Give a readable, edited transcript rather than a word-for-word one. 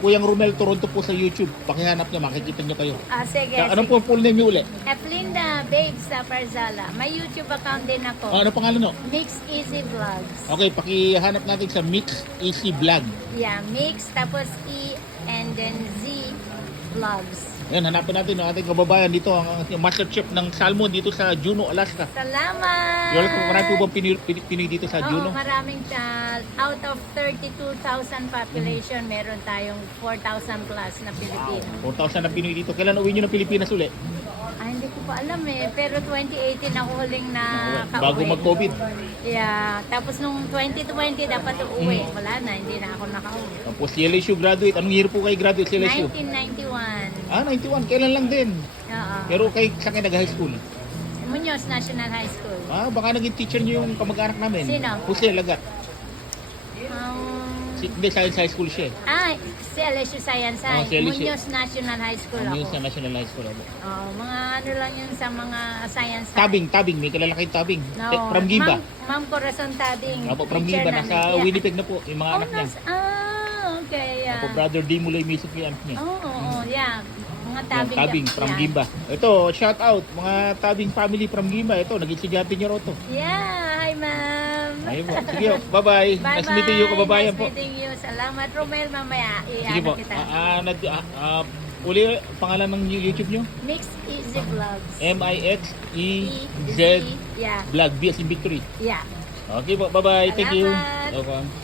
Kuyang Romel Toronto po sa YouTube. Pakihanap niya, makikita niyo kayo. Sige, Ano sige. po ang full name niyo uli? Eflinda Babes sa Parzala. May YouTube account din ako. Ano pangalan no? Mix Easy Vlogs. Okay, pakihanap natin sa Mix Easy Vlog. Yeah, Mix, tapos E, and then Z Vlogs. Ayan, hanapin natin ang ating kababayan dito, ang Master Chef ng Salmon dito sa Juneau, Alaska. Salamat! Yun, marami po bang Pinoy dito sa Oo, Juneau? maraming out of 32,000 population, meron tayong 4,000 plus na Pilipino. 4,000 na Pinoy dito. Kailan uwi nyo ng Pilipinas uli? Hindi ko pa alam pero 2018 ako huling na kauwi. Bago mag-COVID. Yeah, tapos nung 2020 dapat uuwi. Wala na, hindi na ako nakauwi. Tapos si LSU graduate. Anong year po kayo graduate si LSU? 1991. 91. Kailan lang din. Oo. Pero sa akin nag-high school. Muñoz National High School. Baka naging teacher nyo yung kamag-anak namin. Sino? Jose Lagat. Um, Hindi, Science High School siya. si LSU Science High. si LSU. Muñoz National High School Yung ako. sa National High School. Mga ano lang yun sa mga science high. Tabing. May kilala kayong tabing. No. From Gimba. Ma'am Corazon Tabing. Apo, from teacher Gimba. namin. Nasa Yeah. Winnipeg na po. Yung mga anak niya. Okay. Yeah. Apo, brother Dimuloy Misip yung anak niya. Yeah. Mga Yan, tabing. tabing from yeah. Gimba. Ito, shout out mga tabing family from Gimba. Ito, naging estudyante niyo ito. Yeah. Hi, ma'am. Ayun po. Sige, bye-bye. Bye-bye. Nice meeting you, kababayan po. Nice meeting you. Salamat, Romel. Mamaya, Sige po. kita. Uli, pangalan ng YouTube nyo? Mix Easy Vlogs. MIXEZ Yeah. Vlog. B as in Victory. Yeah. Okay po, bye-bye. Thank you. Salamat. Bye-bye.